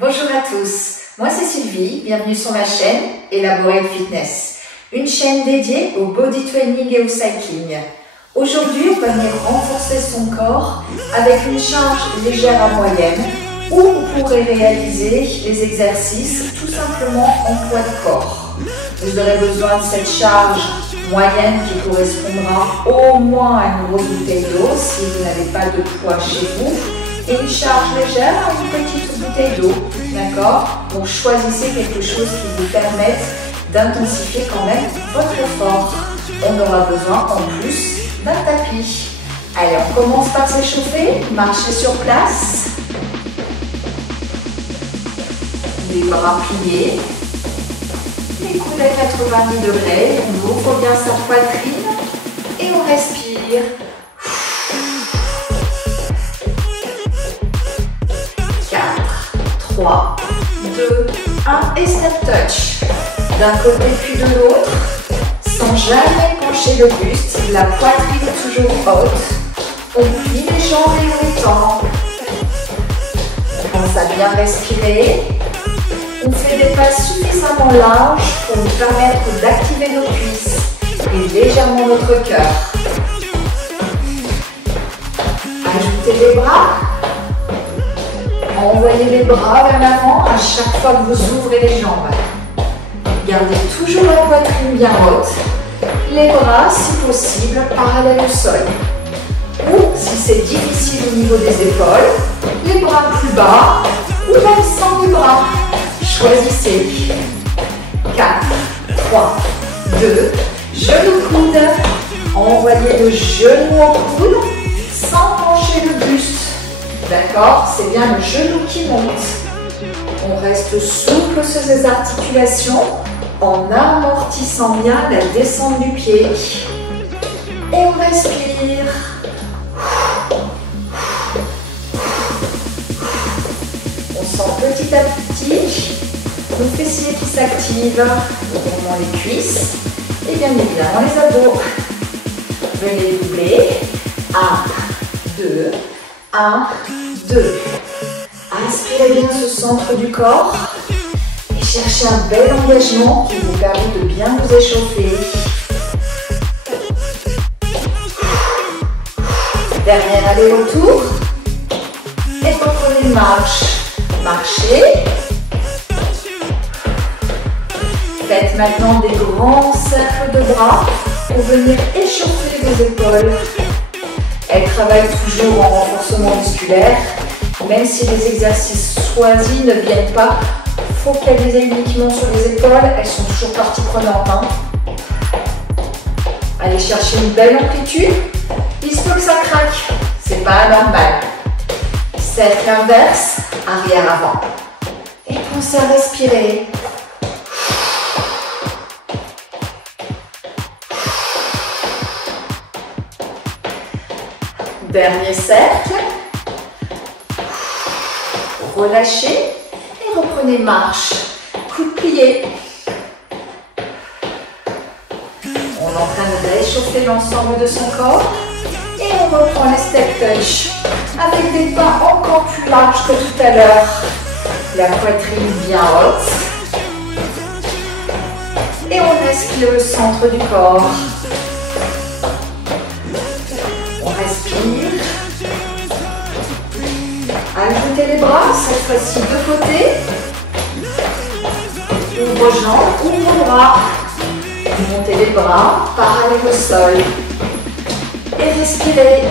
Bonjour à tous, moi c'est Sylvie, bienvenue sur ma chaîne Elaborate Fitness, une chaîne dédiée au body training et au cycling. Aujourd'hui, on va venir renforcer son corps avec une charge légère à moyenne où vous pourrez réaliser les exercices tout simplement en poids de corps. Vous aurez besoin de cette charge moyenne qui correspondra au moins à une grosse bouteille d'eau si vous n'avez pas de poids chez vous. Et une charge légère à une petite bouteille d'eau, d'accord? Donc choisissez quelque chose qui vous permette d'intensifier quand même votre effort. On aura besoin en plus d'un tapis. Allez, on commence par s'échauffer, marcher sur place. Les bras pliés, les coudes à 90 degrés, on ouvre bien sa poitrine et on respire. 3, 2, 1 et step touch. D'un côté puis de l'autre, sans jamais pencher le buste, la poitrine toujours haute. On plie les jambes et on étend. On commence à bien respirer. On fait des pas suffisamment larges pour nous permettre d'activer nos cuisses et légèrement notre cœur. Ajoutez les bras. Envoyez les bras vers l'avant à chaque fois que vous ouvrez les jambes. Gardez toujours la poitrine bien haute. Les bras, si possible, parallèles au sol. Ou, si c'est difficile au niveau des épaules, les bras plus bas ou même sans les bras. Choisissez. 4, 3, 2, genou coude. Envoyez le genou au coude sans pencher le buste. D'accord? C'est bien le genou qui monte. On reste souple sur les articulations en amortissant bien la descente du pied. Et on respire. On sent petit à petit nos fessiers qui s'activent, notamment les cuisses et bien évidemment les abdos. Venez doubler. 1, 2, 1, 2. Inspirez bien ce centre du corps et cherchez un bel engagement qui vous permet de bien vous échauffer. Dernier aller-retour. Et reprenez une marche. Marchez. Faites maintenant des grands cercles de bras pour venir échauffer vos épaules. Elle travaille toujours en renforcement musculaire, même si les exercices choisis ne viennent pas focaliser uniquement sur les épaules, elles sont toujours partie prenante. Allez chercher une belle amplitude, il se peut que ça craque, c'est pas anormal. Cercle inverse, arrière-avant. Et pensez à respirer. Dernier cercle. Relâchez et reprenez marche. Coude plié. On est en train de réchauffer l'ensemble de son corps. Et on reprend les step touch avec des pas encore plus larges que tout à l'heure. La poitrine bien haute. Et on respire le centre du corps. Respire. Ajoutez les bras, cette fois-ci de côté. Ouvre jambes, ouvre bras. Montez les bras, parallèles au sol. Et respirez.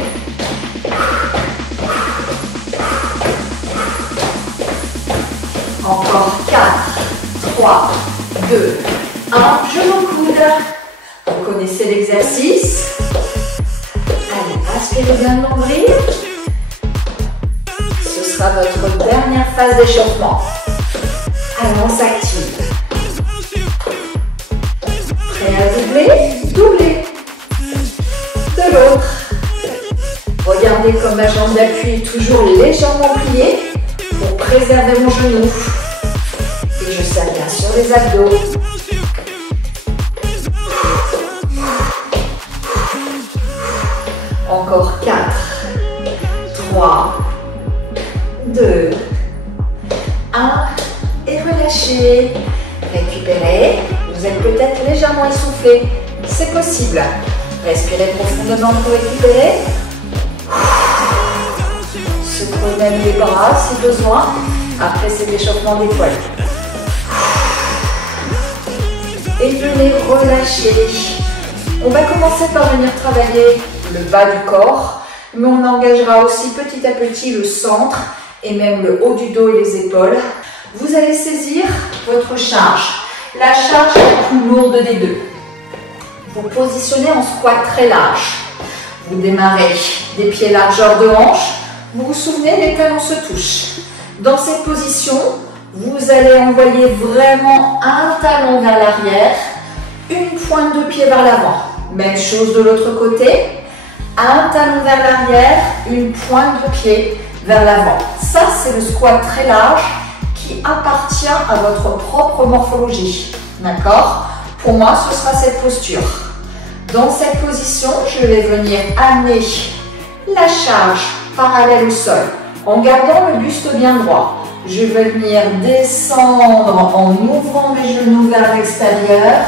Encore 4, 3, 2, 1. Genou coude. Vous connaissez l'exercice. Allez, inspirez bien le nombril. Ce sera votre dernière phase d'échauffement. Alors, on s'active. Prêt à doubler? Doublez. De l'autre. Regardez comme ma jambe d'appui est toujours légèrement pliée pour préserver mon genou. Et je serre bien sur les abdos. Encore 4, 3, 2, 1 et relâchez. Récupérez. Vous êtes peut-être légèrement essoufflé. C'est possible. Respirez profondément pour récupérer. Secouez même les bras si besoin. Après cet échauffement d'épaule. Et venez relâcher. On va commencer par venir travailler le bas du corps, mais on engagera aussi petit à petit le centre et même le haut du dos et les épaules. Vous allez saisir votre charge. La charge la plus lourde des deux. Vous positionnez en squat très large. Vous démarrez des pieds largeur de hanche. Vous vous souvenez, les talons se touchent. Dans cette position, vous allez envoyer vraiment un talon vers l'arrière, une pointe de pied vers l'avant. Même chose de l'autre côté. Un talon vers l'arrière, une pointe de pied vers l'avant. Ça, c'est le squat très large qui appartient à votre propre morphologie. D'accord? Pour moi, ce sera cette posture. Dans cette position, je vais venir amener la charge parallèle au sol en gardant le buste bien droit. Je vais venir descendre en ouvrant mes genoux vers l'extérieur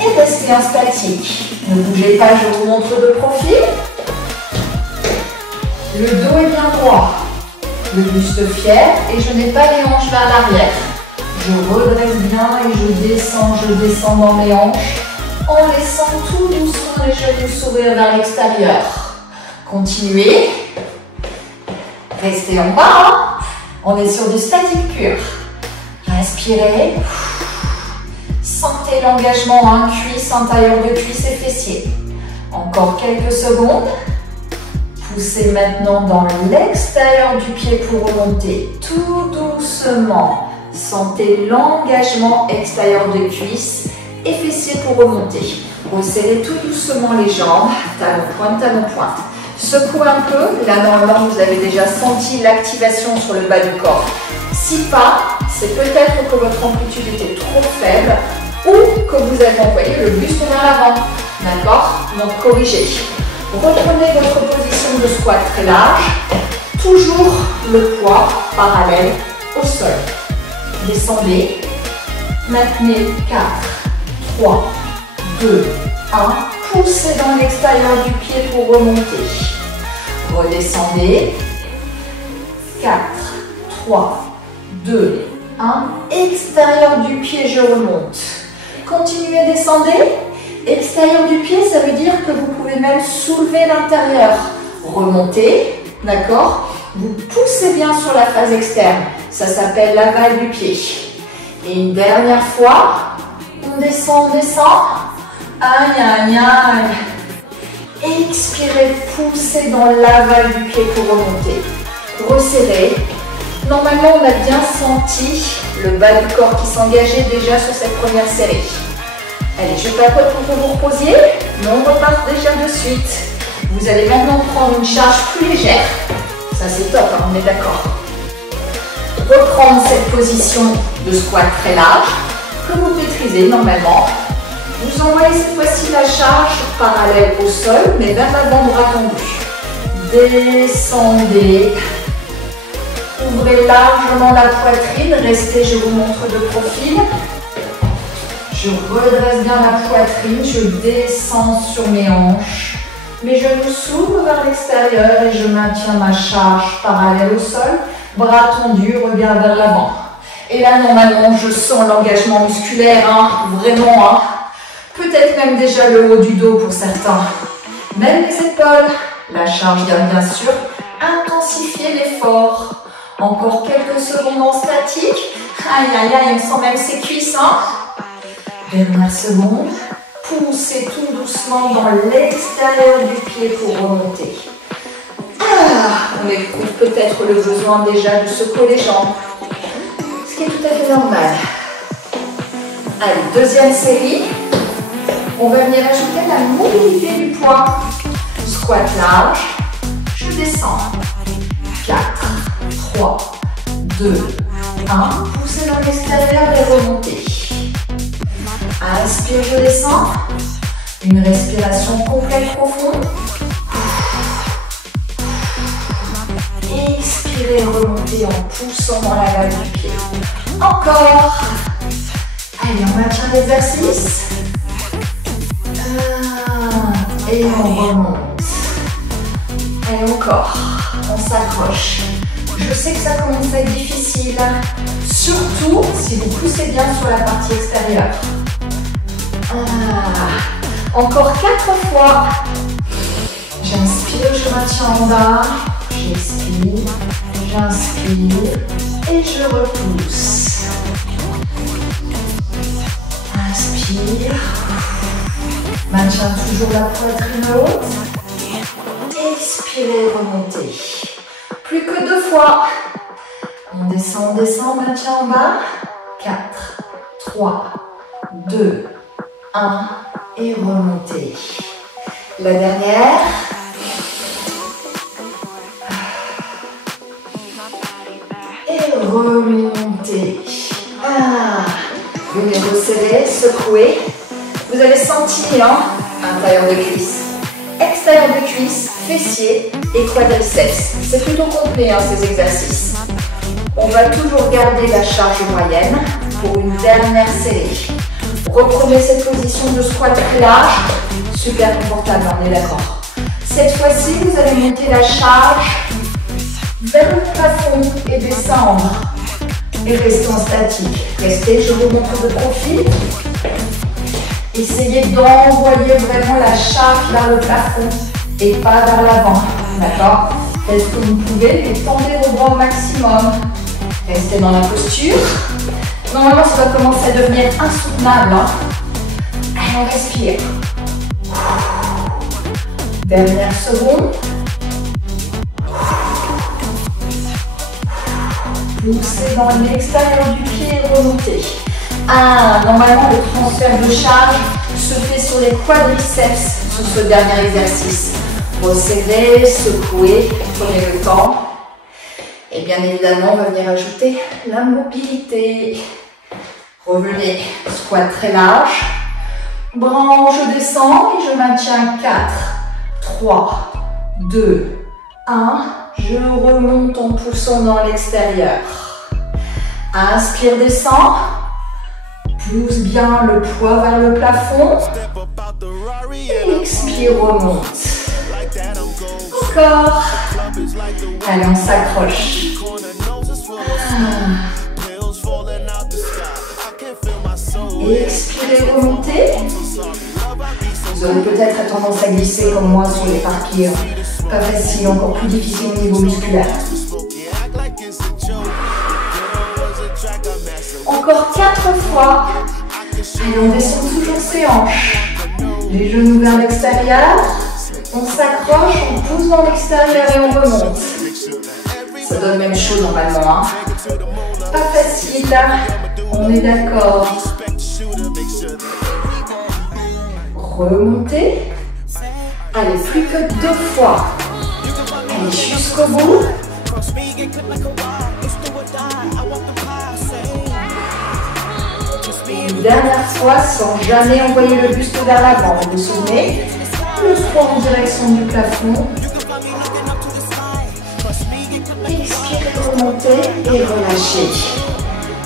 et rester en statique. Ne bougez pas, je vous montre de profil. Le dos est bien droit, le buste fier et je n'ai pas les hanches vers l'arrière. Je redresse bien et je descends dans mes hanches en laissant tout doucement les genoux s'ouvrir vers l'extérieur. Continuez. Restez en bas. Hein. On est sur du statique pur. Respirez. Sentez l'engagement en cuisse, intérieur de cuisse et fessier. Encore quelques secondes. Poussez maintenant dans l'extérieur du pied pour remonter tout doucement. Sentez l'engagement extérieur de cuisse et fessier pour remonter. Resserrez tout doucement les jambes, talon pointe, talon pointe. Secouez un peu, là normalement vous avez déjà senti l'activation sur le bas du corps. Si pas, c'est peut-être que votre amplitude était trop faible ou que vous avez envoyé le buste vers l'avant. D'accord? Donc corrigez. Reprenez votre position de squat très large, toujours le poids parallèle au sol. Descendez, maintenez 4, 3, 2, 1, poussez dans l'extérieur du pied pour remonter. Redescendez, 4, 3, 2, 1, extérieur du pied, je remonte. Continuez, descendez. Extérieur du pied, ça veut dire que vous pouvez même soulever l'intérieur. Remontez, d'accord? Vous poussez bien sur la face externe. Ça s'appelle l'aval du pied. Et une dernière fois, on descend, on descend. Aïe, aïe, aïe. Expirez, poussez dans l'aval du pied pour remonter. Resserrez. Normalement, on a bien senti le bas du corps qui s'engageait déjà sur cette première série. Allez, je papote pour que vous reposiez, mais on repart déjà de suite. Vous allez maintenant prendre une charge plus légère. Ça, c'est top, hein, on est d'accord. Reprendre cette position de squat très large, que vous maîtrisez normalement. Vous envoyez cette fois-ci la charge parallèle au sol, mais vers l'avant, bras tendus. Descendez. Ouvrez largement la poitrine. Restez, je vous montre de profil. Je redresse bien la poitrine, je descends sur mes hanches. Mes genoux s'ouvrent vers l'extérieur et je maintiens ma charge parallèle au sol. Bras tendus, regard vers l'avant. Et là, normalement, je sens l'engagement musculaire, hein, vraiment. Hein. Peut-être même déjà le haut du dos pour certains. Même les épaules. La charge vient bien sûr intensifier l'effort. Encore quelques secondes en statique. Aïe, aïe, aïe, on sent même ses cuisses, hein. Dernière seconde, poussez tout doucement dans l'extérieur du pied pour remonter. On éprouve peut-être le besoin déjà de secouer les jambes, ce qui est tout à fait normal. Allez, deuxième série. On va venir ajouter la mobilité du poids. Squat large, je descends. 4, 3, 2, 1. Poussez dans l'extérieur et remontez. Inspire, je descends. Une respiration complète profonde. Expirez, remontez en poussant dans la base du pied. Encore. Allez, on maintient l'exercice. Et on remonte. Allez, encore. On s'accroche. Je sais que ça commence à être difficile. Surtout si vous poussez bien sur la partie extérieure. Encore 4 fois. J'inspire, je maintiens en bas. J'expire, j'inspire et je repousse. Inspire. Maintiens toujours la poitrine haute. Expirez, remontez. Plus que 2 fois. On descend, maintien en bas. 4, 3, 2, 1 et remontez. La dernière. Et remontez. Venez resserrer, secouer. Vous avez senti, intérieur de cuisse, extérieur de cuisse, fessier et quadriceps. C'est plutôt complet ces exercices. On va toujours garder la charge moyenne pour une dernière série. Reprenez cette position de squat très large, super confortable, on est d'accord. Cette fois-ci, vous allez monter la charge vers le plafond et descendre. Et restez en statique. Restez, je vous montre de profil. Essayez d'envoyer vraiment la charge vers le plafond et pas vers l'avant. D'accord? Faites ce que vous pouvez et tendez vos bras au maximum. Restez dans la posture. Normalement, ça va commencer à devenir insoutenable. Allez, on respire. Dernière seconde. Poussez dans l'extérieur du pied et remontez. Normalement, le transfert de charge se fait sur les quadriceps sur ce dernier exercice. Resserrez, secouez, prenez le temps. Et bien évidemment, on va venir ajouter la mobilité. Revenez, squat très large. Branche, je descends et je maintiens 4, 3, 2, 1. Je remonte en poussant dans l'extérieur. Inspire, descend. Pousse bien le poids vers le plafond. Expire, remonte. Encore. Allez, on s'accroche. Expirez, remontez. Vous aurez peut-être tendance à glisser comme moi sur les parquets. Pas facile, encore plus difficile au niveau musculaire. Encore 4 fois. Allez, on descend toujours ses hanches. Les genoux vers l'extérieur. On s'accroche, on pousse dans l'extérieur et on remonte. Ça donne même chaud normalement. Pas facile là. On est d'accord. Remontez. Allez, plus que 2 fois. Allez, jusqu'au bout. Et une dernière fois, sans jamais envoyer le buste vers l'avant. Vous vous souvenez? Le front en direction du plafond. Expirez, remontez et relâchez.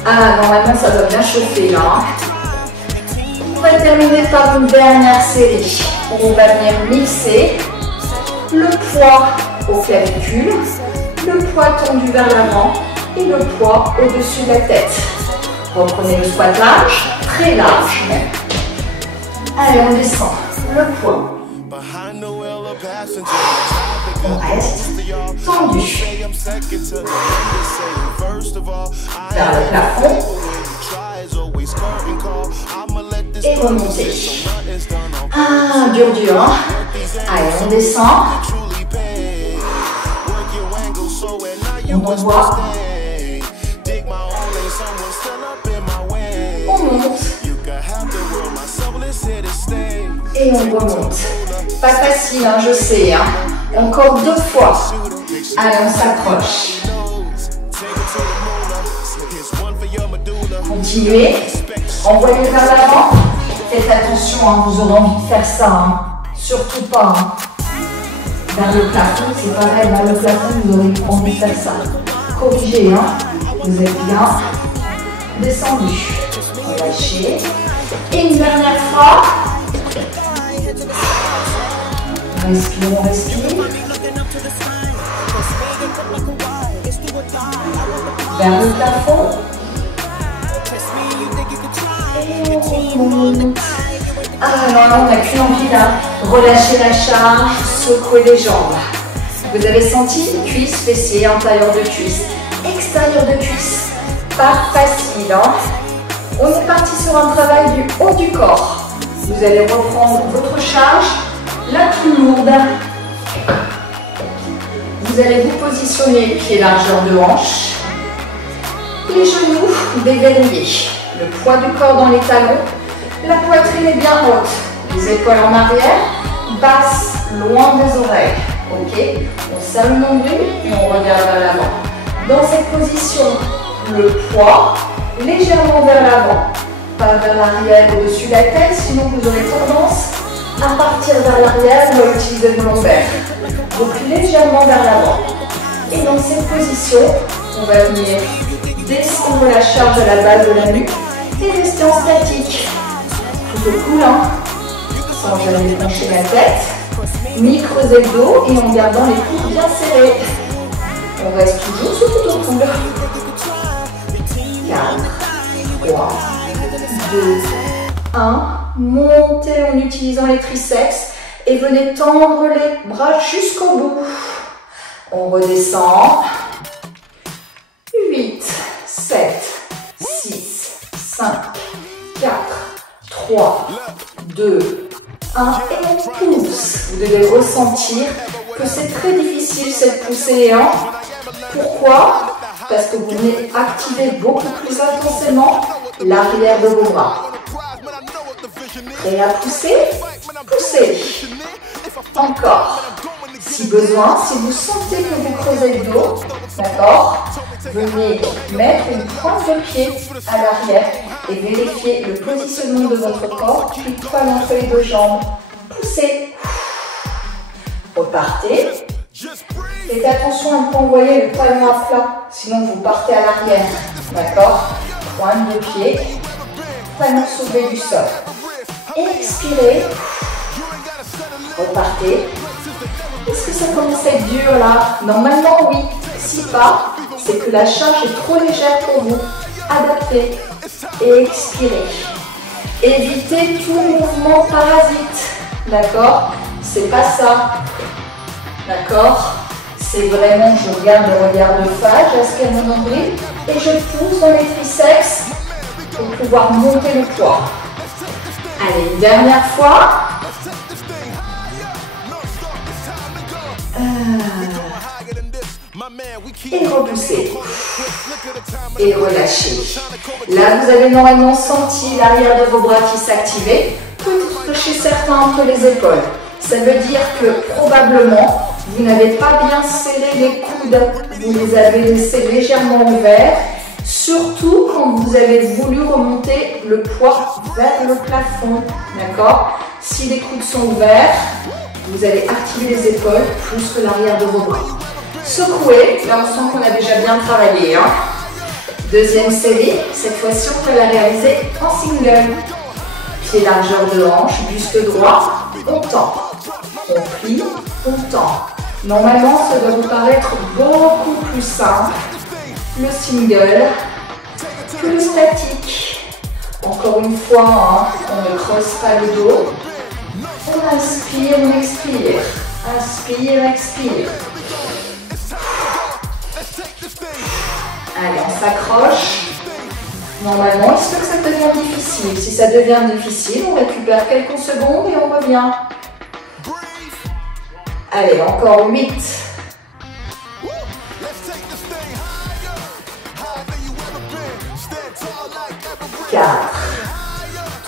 Normalement, ça doit bien chauffer là. On va terminer par une dernière série. On va venir mixer le poids au clavicule, le poids tendu vers l'avant et le poids au-dessus de la tête. Reprenez le squat large, très large même. Allez, on descend le poids. On reste tendu. Vers le plafond. Et remonter. Dur, hein. Allez, on descend. On envoie. On monte. Et on remonte. Pas facile, hein, je sais. Hein. Encore 2 fois. Allez, on s'accroche. Continuez. Envoyez vers l'avant. Faites attention, hein, vous aurez envie de faire ça. Hein. Surtout pas. Hein. vers le plafond. C'est pareil, vers le plafond, vous aurez envie de faire ça. Corrigez, hein. Vous êtes bien descendu. Relâchez. Et une dernière fois. Respire, on respire. Vers le plafond. Et on remonte. Ah non, on n'a plus envie là. Relâchez la charge, secouez les jambes. Vous avez senti cuisse, fessier, intérieur de cuisse, extérieur de cuisse. Pas facile, hein. On est parti sur un travail du haut du corps. Vous allez reprendre votre charge la plus lourde. Vous allez vous positionner pied largeur de hanche. Les genoux déverrouillés. Le poids du corps dans les talons. La poitrine est bien haute. Les épaules en arrière. Basses, loin des oreilles. Ok. On serre le nombril et on regarde vers l'avant. Dans cette position, le poids légèrement vers l'avant. Pas vers l'arrière au-dessus de la tête, sinon vous aurez tendance à partir vers l'arrière ou à utiliser vos lombaires. Donc légèrement vers l'avant. Et dans cette position, on va venir descendre la charge à la base de la nuque et rester en statique. Plutôt cool, hein, sans jamais pencher la tête, ni creuser le dos et en gardant les coudes bien serrés. On reste toujours sur plutôt cool. 4, 3, 2, 1. Montez en utilisant les triceps et venez tendre les bras jusqu'au bout. On redescend. 8, 7, 6, 5, 4, 3, 2, 1 et on pousse. Vous devez ressentir que c'est très difficile cette poussée. Hein. Pourquoi? Parce que vous venez activer beaucoup plus intensément l'arrière de vos bras. Prêt à pousser? Poussez. Encore. Si besoin, si vous sentez que vous creusez le dos, d'accord, venez mettre une pointe de pied à l'arrière et vérifiez le positionnement de votre corps, puis poil entre les deux jambes. Poussez. Repartez. Faites attention à ne pas envoyer le talon à plat, sinon vous partez à l'arrière. D'accord? Pointe de pied, talon soulevé du sol. Expirez. Repartez. Est-ce que ça commence à être dur là? Normalement oui. Si pas, c'est que la charge est trop légère pour vous. Adaptez. Et expirez. Évitez tout mouvement parasite. D'accord? C'est pas ça. D'accord? C'est vraiment, je regarde le regard de phage, j'aspire mon nombril et je pousse dans les triceps pour pouvoir monter le poids. Allez, une dernière fois. Et repoussez. Et relâchez. Là, vous avez normalement senti l'arrière de vos bras qui s'activait. Peut-être chez certains entre les épaules. Ça veut dire que probablement, vous n'avez pas bien scellé les coudes. Vous les avez laissés légèrement ouverts. Surtout quand vous avez voulu remonter le poids vers le plafond. D'accord? Si les coudes sont ouverts, vous allez activer les épaules plus que l'arrière de vos bras. Secouez, là on sent qu'on a déjà bien travaillé. Hein. Deuxième série, cette fois-ci on peut la réaliser en single. Pied largeur de hanche, buste droit, on tend. On plie, on tend. Normalement, ça doit vous paraître beaucoup plus simple, le single, que le statique. Encore une fois, hein, on ne creuse pas le dos. On inspire, on expire. Inspire, expire. Allez, on s'accroche. Normalement, il se peut que ça devienne difficile. Si ça devient difficile, on récupère quelques secondes et on revient. Allez, encore 8. 4,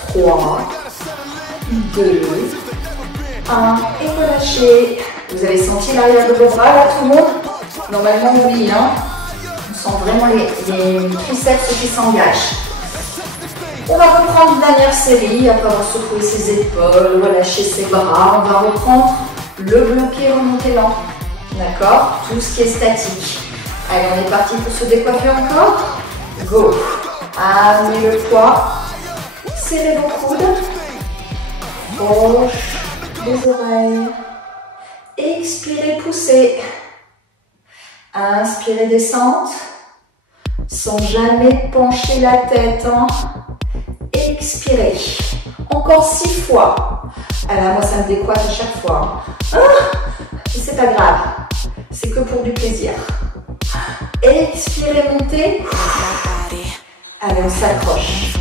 3, 2, 1 et relâchez. Vous avez senti l'arrière de vos bras là, tout le monde? Normalement, oui, hein. On sent vraiment les triceps qui s'engagent. On va reprendre une dernière série, après avoir secoué ses épaules, relâcher ses bras. On va reprendre le bloqué, remonter lent. D'accord? Tout ce qui est statique. Allez, on est parti pour se décoiffer encore. Go! Amenez le poids. Serrez vos coudes. Gauche des oreilles. Expirez, poussez. Inspirez, descente. Sans jamais pencher la tête. Hein. Expirez. Encore 6 fois. Alors moi ça me décoiffe à chaque fois. Hein. Ah, c'est pas grave. C'est que pour du plaisir. Expirez, montez. Allez, on s'accroche.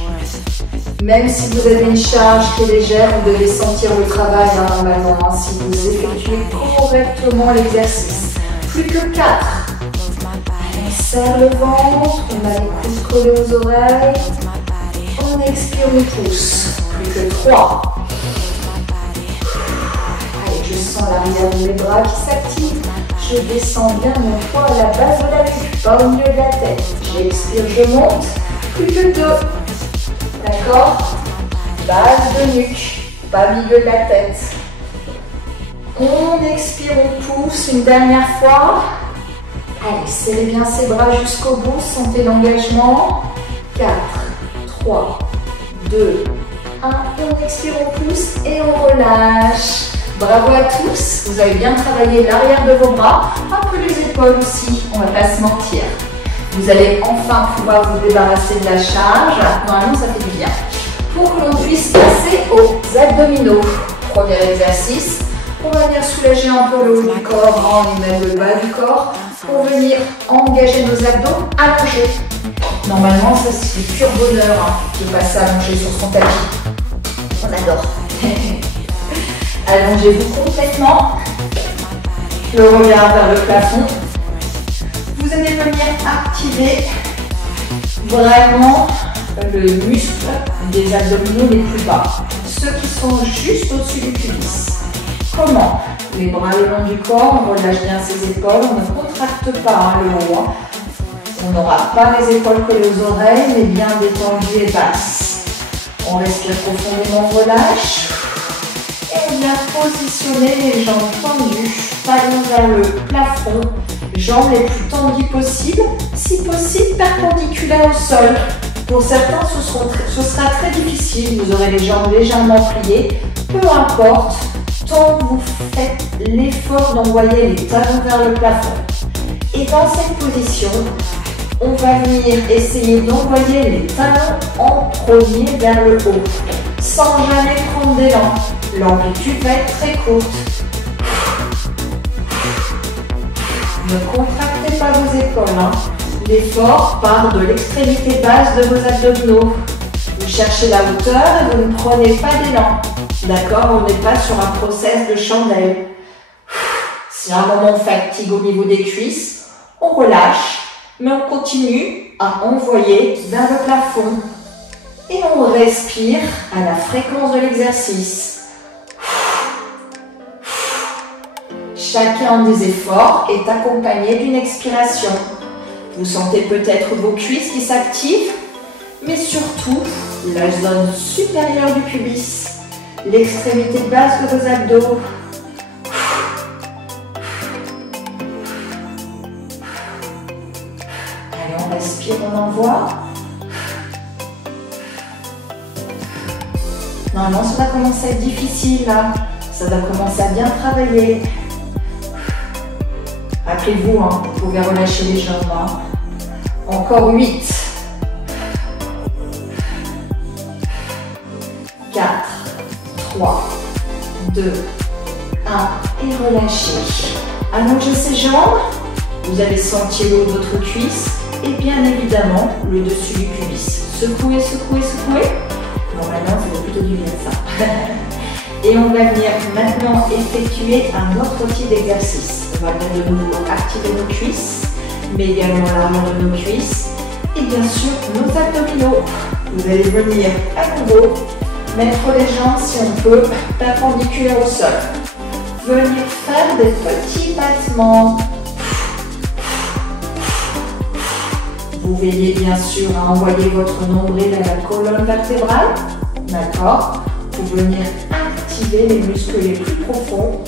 Même si vous avez une charge qui est légère, vous devez sentir le travail hein, normalement, hein, si vous effectuez correctement l'exercice. Plus que 4. Allez, on serre le ventre, on a les coudes collés aux oreilles. On expire, on pousse. Plus que 3. Allez, je sens l'arrière de mes bras qui s'active. Je descends bien mon poids à la base de la nuque, pas au milieu de la tête. J'expire, je monte. Plus que 2. D'accord? Base de nuque, pas milieu de la tête. On expire, on pousse une dernière fois. Allez, serrez bien ses bras jusqu'au bout, sentez l'engagement. 4, 3, 2, 1. On expire, on pousse et on relâche. Bravo à tous, vous avez bien travaillé l'arrière de vos bras, un peu les épaules aussi, on ne va pas se mentir. Vous allez enfin pouvoir vous débarrasser de la charge. Normalement, ça fait du bien. Pour que l'on puisse passer aux abdominaux. Premier exercice. On va venir soulager un peu le haut du corps, et même le bas du corps, pour venir engager nos abdos allongés. Normalement, ça c'est du pur bonheur hein, de passer allongé sur son tapis. On adore. Allongez-vous complètement. Le regard vers le plafond. Vous allez venir activer vraiment le muscle des abdominaux les plus bas, ceux qui sont juste au-dessus du pubis. Comment? Les bras le long du corps, on relâche bien ses épaules, on ne contracte pas hein, le haut. Hein. On n'aura pas les épaules collées aux oreilles, mais bien détendues et basses. On respire profondément, on relâche. Et on vient positionner les jambes tendues, talons vers le plafond. Jambes les plus tendues possibles, si possible perpendiculaires au sol. Pour certains, ce sera très difficile, vous aurez les jambes légèrement pliées, peu importe, tant que vous faites l'effort d'envoyer les talons vers le plafond. Et dans cette position, on va venir essayer d'envoyer les talons en premier vers le haut, sans jamais prendre d'élan. L'amplitude va être très courte. Ne contractez pas vos épaules. Hein. L'effort part de l'extrémité basse de vos abdominaux. Vous cherchez la hauteur et vous ne prenez pas d'élan. D'accord? On n'est pas sur un process de chandelle. Si à un moment on fatigue au niveau des cuisses, on relâche, mais on continue à envoyer vers le plafond. Et on respire à la fréquence de l'exercice. Chacun des efforts est accompagné d'une expiration. Vous sentez peut-être vos cuisses qui s'activent, mais surtout la zone supérieure du pubis, l'extrémité basse de vos abdos. Allez, on respire, on envoie. Normalement, ça va commencer à être difficile là. Ça va commencer à bien travailler. Rappelez-vous, hein, vous pouvez relâcher les jambes. Hein. Encore 8. 4, 3, 2, 1. Et relâchez. Allongez ces jambes. Vous allez sentir le haut de votre cuisse et bien évidemment le dessus du pubis. Secouez, secouez, secouez. Normalement, ça fait plutôt du bien ça. Et on va venir maintenant effectuer un autre type d'exercice. On va venir de nouveau activer nos cuisses, mais également l'arrière de nos cuisses et bien sûr nos abdominaux. Vous allez venir à nouveau mettre les jambes, si on peut, perpendiculaires au sol. Venir faire des petits battements. Vous veillez bien sûr à envoyer votre nombril à la colonne vertébrale. D'accord? Pour venir activer les muscles les plus profonds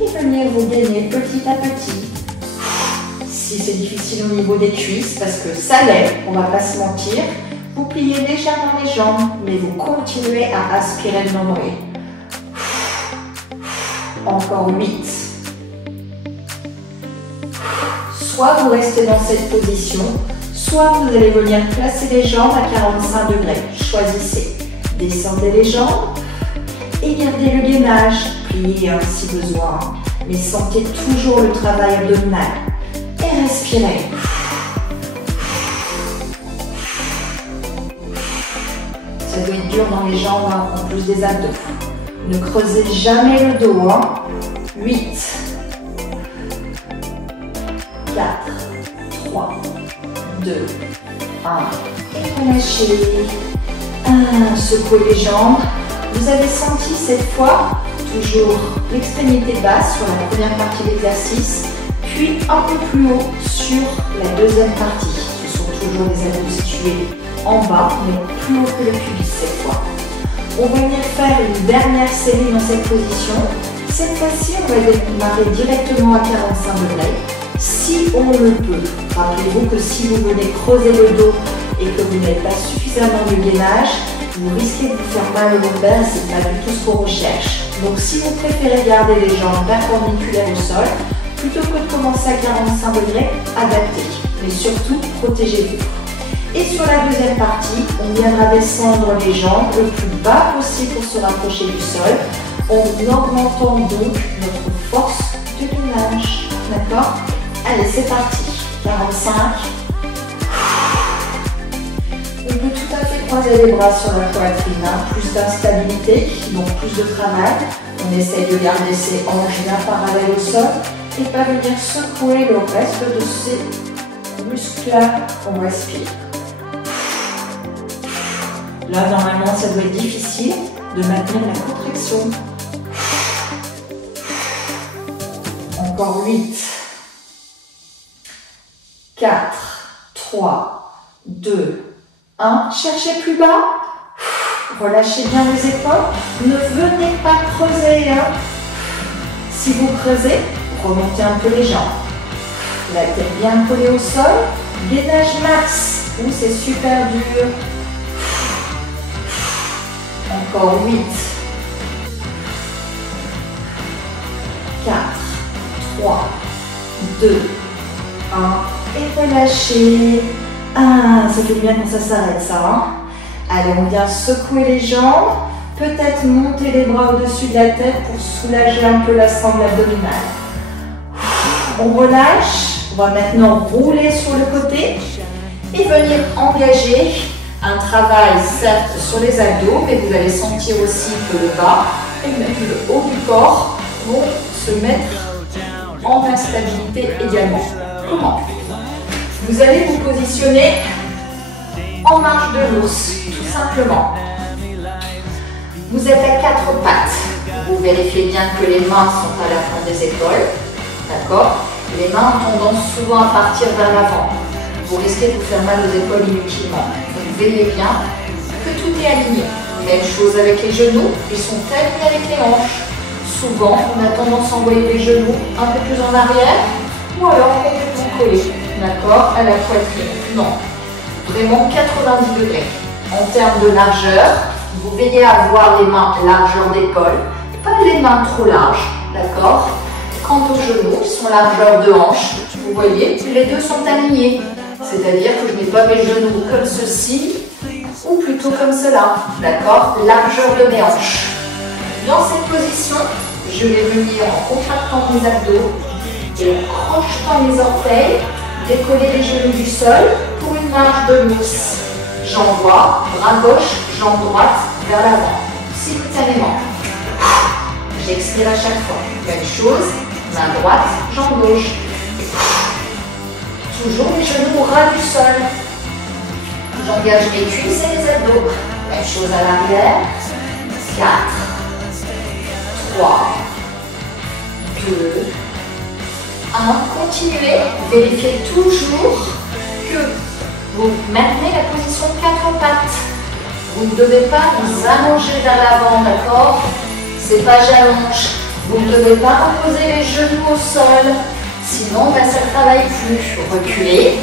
et venir vous gainer petit à petit. Si c'est difficile au niveau des cuisses, parce que ça l'est, on ne va pas se mentir, vous pliez légèrement les jambes, mais vous continuez à aspirer le nombril. Encore 8. Soit vous restez dans cette position, soit vous allez venir placer les jambes à 45 degrés. Choisissez. Descendez les jambes et gardez le gainage. Pliez si besoin, mais sentez toujours le travail abdominal. Et respirez. Ça doit être dur dans les jambes, en plus des abdos. Ne creusez jamais le dos. 8, 4, 3, 2, 1. Et relâchez. Secouez les jambes. Vous avez senti cette fois toujours l'extrémité basse sur la première partie de l'exercice, puis un peu plus haut sur la deuxième partie. Ce sont toujours les abdos situés en bas, mais plus haut que le pubis cette fois. On va venir faire une dernière série dans cette position. Cette fois-ci, on va démarrer directement à 45 degrés, si on le peut. Rappelez-vous que si vous venez creuser le dos et que vous n'avez pas suffisamment de gainage, vous risquez de vous faire mal au lombaire et ce n'est pas du tout ce qu'on recherche. Donc si vous préférez garder les jambes perpendiculaires au sol, plutôt que de commencer à 45 degrés, adaptez. Mais surtout, protégez-vous. Et sur la deuxième partie, on viendra descendre les jambes le plus bas possible pour se rapprocher du sol, en augmentant donc notre force de gainage. D'accord? Allez, c'est parti. 45. On peut tout à fait croiser les bras sur la poitrine, plus d'instabilité, donc plus de travail. On essaye de garder ses hanches bien parallèles au sol et pas venir secouer le reste de ces muscles-là. On respire. Là, normalement, ça doit être difficile de maintenir la contraction. Encore 8, 4, 3, 2, 1. Cherchez plus bas. Relâchez bien les épaules. Ne venez pas creuser. Si vous creusez, remontez un peu les jambes. La tête bien collée au sol. Gainage max. C'est super dur. Encore 8, 4, 3, 2, 1. Et relâchez. Ça fait bien quand ça s'arrête ça. Allez, on vient secouer les jambes. Peut-être monter les bras au-dessus de la tête pour soulager un peu la sangle abdominale. On relâche. On va maintenant rouler sur le côté et venir engager un travail certes sur les abdos, mais vous allez sentir aussi que le bas et même le haut du corps vont se mettre en instabilité également. Comment? Vous allez vous positionner en marche de l'ours, tout simplement. Vous êtes à 4 pattes. Vous vérifiez bien que les mains sont à la fin des épaules. D'accord? Les mains ont tendance souvent à partir vers l'avant. Vous risquez de vous faire mal aux épaules inutilement. Donc veillez bien que tout est aligné. Même chose avec les genoux, ils sont alignés avec les hanches. Souvent, on a tendance à envoyer les genoux un peu plus en arrière ou alors complètement collés, d'accord, à la poitrine. Non, vraiment 90 degrés. En termes de largeur, vous veillez à avoir les mains largeur d'épaule, pas les mains trop larges, d'accord. Quant aux genoux, qui sont largeur de hanche, vous voyez, les deux sont alignés. C'est-à-dire que je n'ai pas mes genoux comme ceci, ou plutôt comme cela, d'accord? Largeur de mes hanches. Dans cette position, je vais venir en contractant mes abdos et en crochetant les orteils, décoller les genoux du sol pour une marche de l'ours. J'envoie, bras gauche, jambe droite vers l'avant, simultanément. J'expire à chaque fois. Même chose, main droite, jambe gauche. Toujours les genoux au ras du sol. J'engage mes cuisses et les abdos. Même chose à l'arrière. 4, 3, 2, 1. Continuez. Vérifiez toujours que vous maintenez la position de 4 pattes. Vous ne devez pas vous allonger vers l'avant, d'accord? C'est pas j'allonge. Vous ne devez pas reposer les genoux au sol, sinon ben, ça ne travaille plus. Reculez.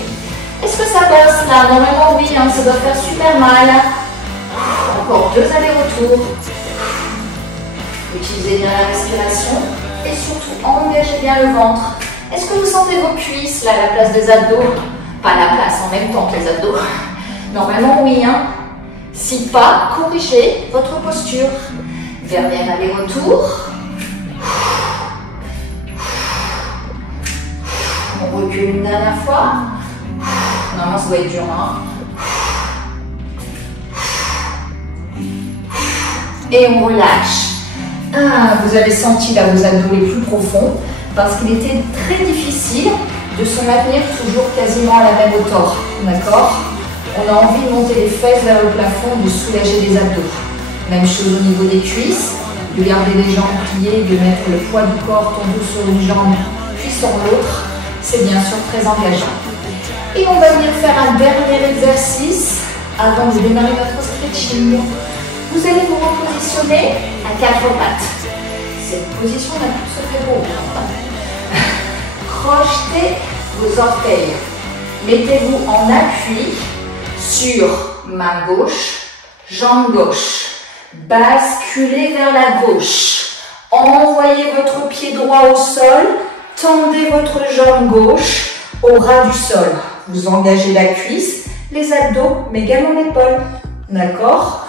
Est-ce que ça passe là? Normalement oui, hein, ça doit faire super mal. Encore 2 allers-retours. Utilisez bien la respiration et surtout engagez bien le ventre. Est-ce que vous sentez vos cuisses là à la place des abdos? Pas la place en même temps que les abdos. Normalement oui, hein. Si pas, corrigez votre posture. Dernier aller-retour. On recule une dernière fois. Normalement, ça doit être dur, hein. Et on relâche. Vous avez senti là vos abdos les plus profonds parce qu'il était très difficile de se maintenir toujours quasiment à la même hauteur. D'accord? On a envie de monter les fesses vers le plafond, de soulager les abdos. Même chose au niveau des cuisses, de garder les jambes pliées, de mettre le poids du corps tendu sur une jambe puis sur l'autre. C'est bien sûr très engageant. Et on va venir faire un dernier exercice avant de démarrer notre stretching. Vous allez vous repositionner à 4 pattes. Cette position n'a plus se fait beau. Crochetez vos orteils. Mettez-vous en appui sur main gauche, jambe gauche. Basculez vers la gauche. Envoyez votre pied droit au sol. Tendez votre jambe gauche au ras du sol. Vous engagez la cuisse, les abdos, mais également l'épaule. D'accord?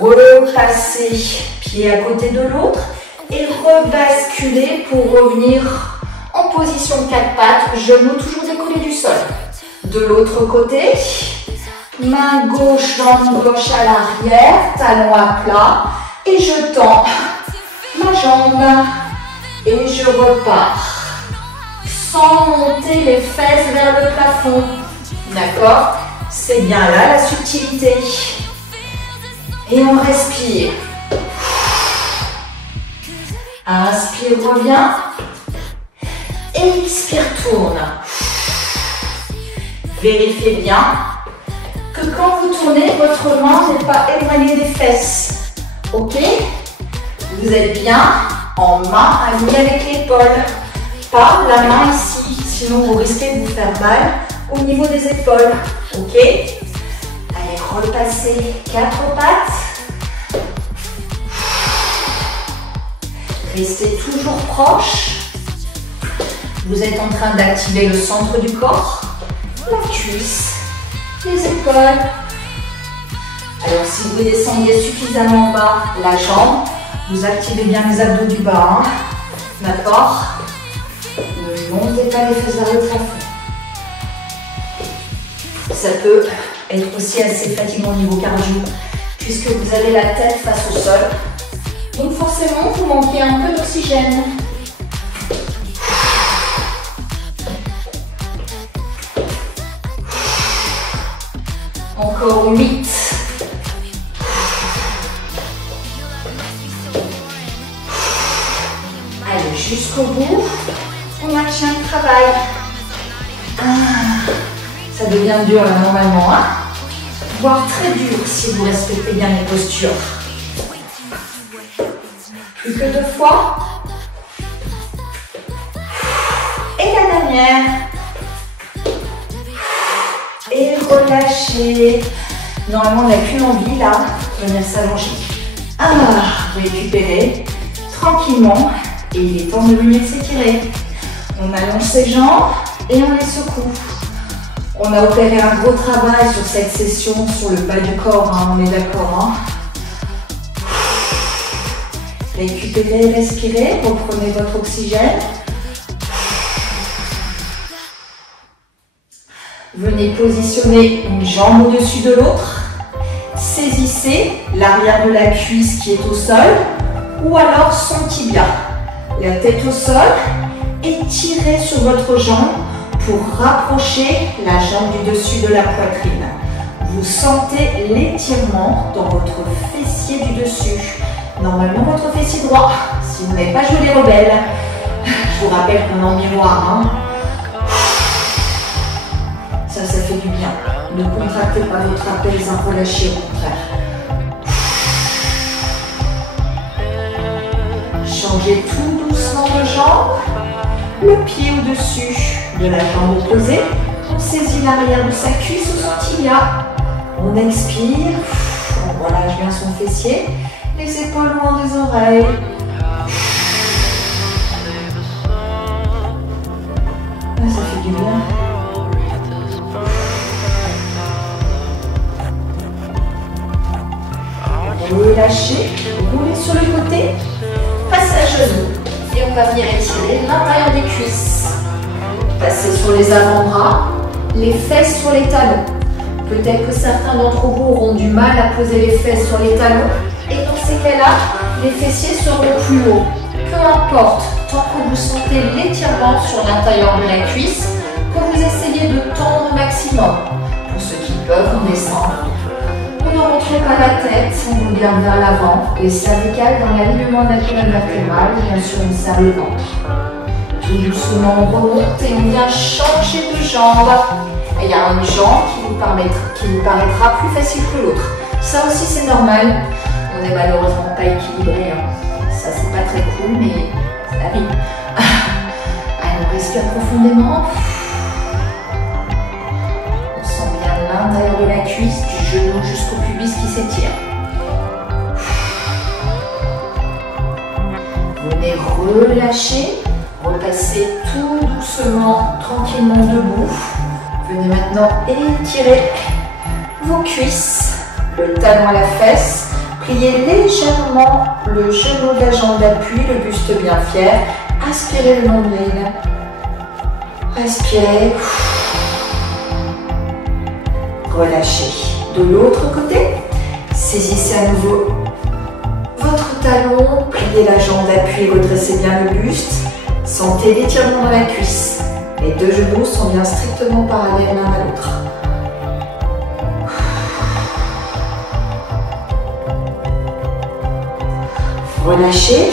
Repassez pied à côté de l'autre et rebasculez pour revenir en position 4 pattes, genoux toujours décollés du sol. De l'autre côté, main gauche, jambe gauche à l'arrière, talon à plat et je tends ma jambe et je repars. Sans monter les fesses vers le plafond. D'accord? C'est bien là la subtilité. Et on respire. Inspire, reviens. Expire, tourne. Vérifiez bien que quand vous tournez, votre main n'est pas éloignée des fesses. Ok? Vous êtes bien en main alignée avec l'épaule. Pas la main ici, sinon vous risquez de vous faire mal au niveau des épaules. Ok? Allez, repassez 4 pattes. Restez toujours proche. Vous êtes en train d'activer le centre du corps, la cuisse, les épaules. Alors si vous descendez suffisamment bas la jambe, vous activez bien les abdos du bas. Hein? D'accord? Ne montez pas les fesses vers le plafond. Ça peut être aussi assez fatigant au niveau cardio, puisque vous avez la tête face au sol. Donc forcément, vous manquez un peu d'oxygène. Encore 8. Allez, jusqu'au bout. On maintient le travail. Ça devient dur là normalement, hein? Voire très dur si vous respectez bien les postures. Plus que 2 fois. Et la dernière. Et relâchez. Normalement, on n'a qu'une envie là, venir s'allonger. Récupérer tranquillement. Et il est temps de venir s'étirer. On allonge ses jambes et on les secoue. On a opéré un gros travail sur cette session, sur le bas du corps, hein, on est d'accord. Hein. Récupérez, respirez, reprenez votre oxygène. Venez positionner une jambe au-dessus de l'autre. Saisissez l'arrière de la cuisse qui est au sol ou alors son tibia. La tête au sol, étirez sur votre jambe pour rapprocher la jambe du dessus de la poitrine. Vous sentez l'étirement dans votre fessier du dessus. Normalement, votre fessier droit, si vous n'avez pas joué les rebelles. Je vous rappelle qu'on est en miroir. Hein. Ça fait du bien. Ne contractez pas votre trapèze, relâchez au contraire. Changez tout doucement. jambe, le pied au-dessus de la jambe opposée. On saisit l'arrière de sa cuisse ou son tibia. On expire, on relâche bien son fessier, les épaules loin des oreilles. Ah, ça fait du bien. Relâchez, roulez sur le côté, passez à genoux et on va venir étirer l'intérieur des cuisses. Passez sur les avant-bras, les fesses sur les talons. Peut-être que certains d'entre vous auront du mal à poser les fesses sur les talons et dans ces cas-là, les fessiers seront plus hauts. Peu importe, tant que vous sentez l'étirement sur l'intérieur de la cuisse, que vous essayez de tendre au maximum. Pour ceux qui peuvent, on descend. Vous ne rentrez pas la tête, on regarde vers l'avant, les cervicales dans l'alignement de la colonne vertébrale, bien sûr on serre le ventre. Tout doucement on remonte et on vient changer de jambe. Et il y a une jambe qui vous paraîtra plus facile que l'autre. Ça aussi c'est normal, on n'est malheureusement pas équilibré. Ça c'est pas très cool mais ça arrive. Allez, on respire profondément. On sent bien l'intérieur de la cuisse, du genou jusqu'au pubis qui s'étire. Venez relâcher, repasser tout doucement, tranquillement debout. Venez maintenant étirer vos cuisses, le talon à la fesse. Pliez légèrement le genou de la jambe d'appui, le buste bien fier. Aspirez le nombril. Respirez. Relâchez. De l'autre côté, saisissez à nouveau votre talon, pliez la jambe d'appui, redressez bien le buste. Sentez l'étirement dans la cuisse. Les deux genoux sont bien strictement parallèles l'un à l'autre. Relâchez.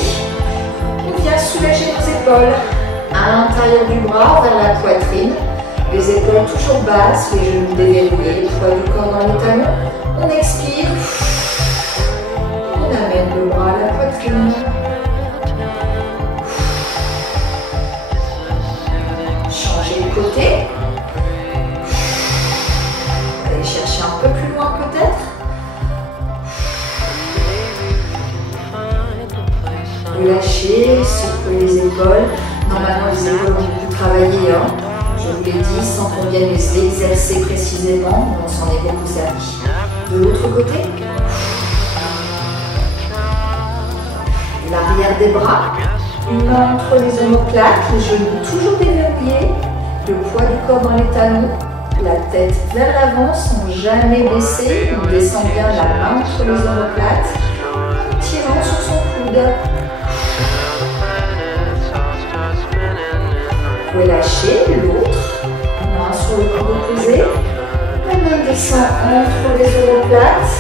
On vient soulager nos épaules à l'intérieur du bras vers la poitrine. Les épaules toujours basses, les genoux déverrouillés, le poids du corps dans les talons. On expire. On amène le bras à la poitrine. Changez de côté. Allez chercher un peu plus loin peut-être. Relâchez, secouez les épaules. Normalement les épaules ont beaucoup travaillé. Je vous l'ai dit, sans qu'on vienne les exercer précisément, on s'en est beaucoup servi. De l'autre côté, l'arrière des bras, une main entre les omoplates, les genoux toujours déverrouillés, le poids du corps dans les talons, la tête vers l'avant sans jamais baisser, on descend bien la main entre les omoplates, tirant sur son coude. Relâchez l'autre, main sur le coude opposé, la main descend entre les omoplates,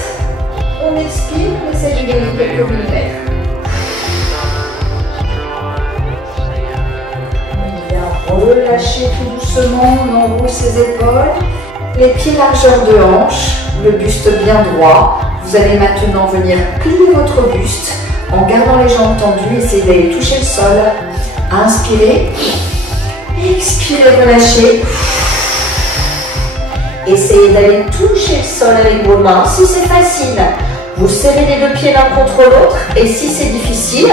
on expire, on essaie de gagner quelques millimètres. On vient relâcher tout doucement, on enroule ses épaules, les pieds largeur de hanche, le buste bien droit. Vous allez maintenant venir plier votre buste en gardant les jambes tendues, essayez d'aller toucher le sol. Inspirez. Expirez, relâchez. Essayez d'aller toucher le sol avec vos mains. Si c'est facile, vous serrez les deux pieds l'un contre l'autre. Et si c'est difficile,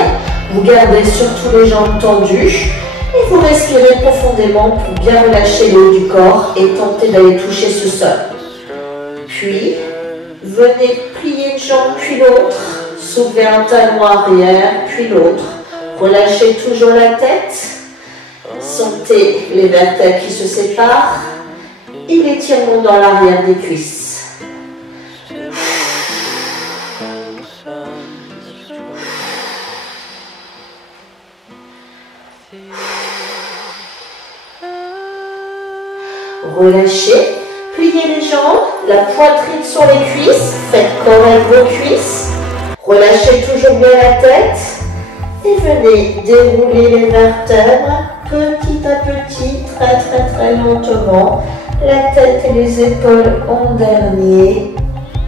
vous gardez surtout les jambes tendues. Et vous respirez profondément pour bien relâcher le haut du corps et tenter d'aller toucher ce sol. Puis, venez plier une jambe puis l'autre. Soulevez un talon arrière puis l'autre. Relâchez toujours la tête. Sentez les vertèbres qui se séparent et l'étirement dans l'arrière des cuisses. Relâchez, pliez les jambes, la poitrine sur les cuisses, faites correct vos cuisses. Relâchez toujours bien la tête et venez dérouler les vertèbres. Petit à petit, très lentement, la tête et les épaules en dernier.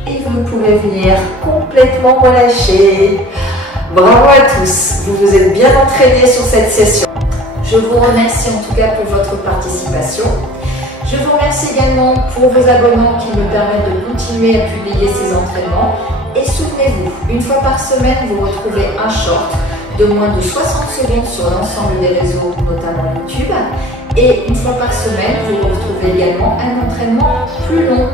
Et vous pouvez venir complètement relâcher. Bravo à tous, vous vous êtes bien entraînés sur cette session. Je vous remercie en tout cas pour votre participation. Je vous remercie également pour vos abonnements qui me permettent de continuer à publier ces entraînements. Et souvenez-vous, une fois par semaine, vous retrouvez un short de moins de 60 secondes sur l'ensemble des réseaux, notamment YouTube. Et une fois par semaine, vous retrouvez également un entraînement plus long,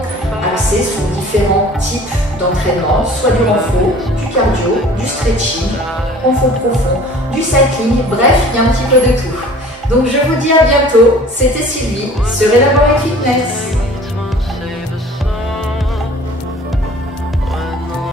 axé sur différents types d'entraînement, soit du renfort, du cardio, du stretching, renfort profond, du cycling, bref, il y a un petit peu de tout. Donc je vous dis à bientôt, c'était Sylvie sur Elaborate Fitness.